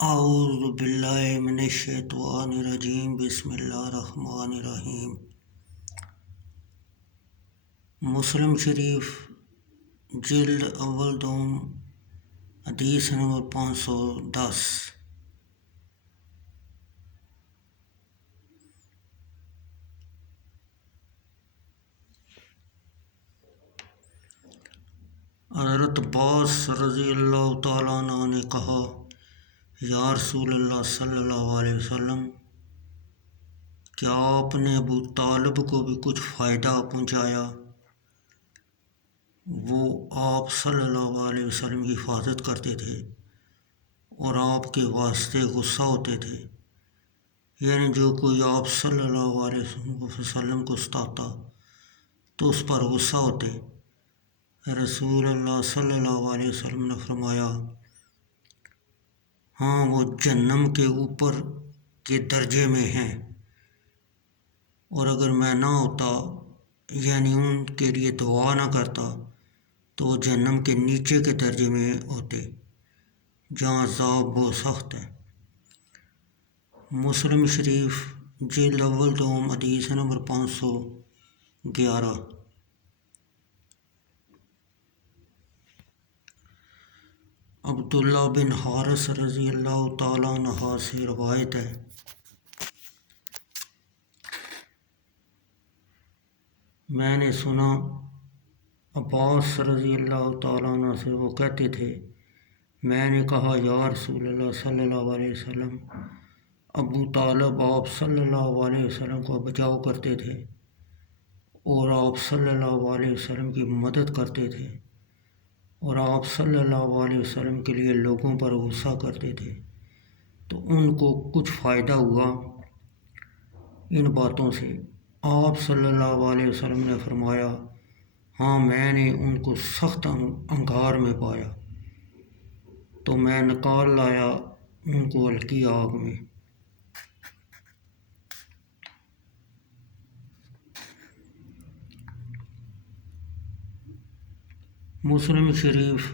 اعوذ باللہ من الشیطان الرجیم، بسم اللہ الرحمن الرحیم۔ مسلم شریف جلد اول دوم حدیث نمبر 510۔ حضرت عباس رضی اللہ تعالیٰ عنہ نے کہا، یا رسول اللہ صلی اللہ علیہ وسلم، کیا آپ نے ابو طالب کو بھی کچھ فائدہ پہنچایا؟ وہ آپ صلی اللہ علیہ وسلم کی حفاظت کرتے تھے اور آپ کے واسطے غصہ ہوتے تھے، یعنی جو کوئی آپ صلی اللہ علیہ وسلم کو ستاتا تو اس پر غصہ ہوتے۔ رسول اللہ صلی اللہ علیہ وسلم نے فرمایا، ہاں وہ جہنم کے اوپر کے درجے میں ہیں، اور اگر میں نہ ہوتا یعنی ان کے لیے دعا نہ کرتا تو وہ جہنم کے نیچے کے درجے میں ہوتے جہاں عذاب بہت سخت ہے۔ مسلم شریف جلد اول دوم حدیث نمبر 511۔ عبداللہ بن حارث رضی اللہ تعالیٰ عنہ سے روایت ہے، میں نے سنا عباس رضی اللہ تعالیٰ عنہ سے، وہ کہتے تھے، میں نے کہا، یا رسول اللہ صلی اللہ علیہ وسلم، ابو طالب آپ صلی اللہ علیہ وسلم کو بچاؤ کرتے تھے اور آپ صلی اللہ علیہ وسلم کی مدد کرتے تھے اور آپ صلی اللہ علیہ وسلم کے لیے لوگوں پر غصہ کرتے تھے، تو ان کو کچھ فائدہ ہوا ان باتوں سے؟ آپ صلی اللہ علیہ وسلم نے فرمایا، ہاں میں نے ان کو سخت انگار میں پایا تو میں نکال لایا ان کو ہلکی آگ میں۔ مسلم شریف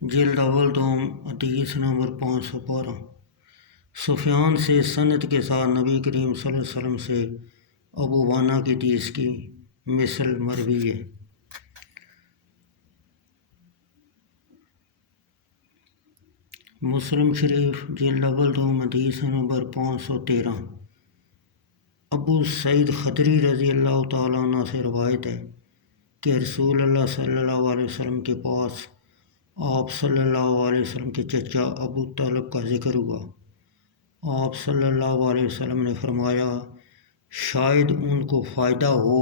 جلد اول دوم حدیث نمبر 512۔ سفیان سے سند کے ساتھ نبی کریم صلی اللہ علیہ وسلم سے ابو وانا کی حدیث کی مثل مروی ہے۔ مسلم شریف جلد اول دوم حدیث نمبر 513۔ ابو سعید خدری رضی اللہ تعالیٰ عنہ سے روایت ہے کہ رسول اللہ صلی اللہ علیہ وسلم کے پاس آپ صلی اللہ علیہ وسلم کے چچا ابو طالب کا ذکر ہوا۔ آپ صلی اللہ علیہ وسلم نے فرمایا، شاید ان کو فائدہ ہو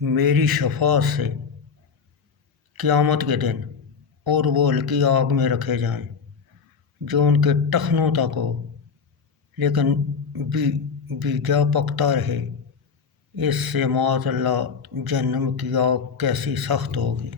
میری شفاعت سے قیامت کے دن، اور وہ ہلکی آگ میں رکھے جائیں جو ان کے ٹخنوں تک ہو، لیکن بیجا پکتا رہے۔ اس سے معاذ اللہ جہنم کی آگ کیسی سخت ہوگی۔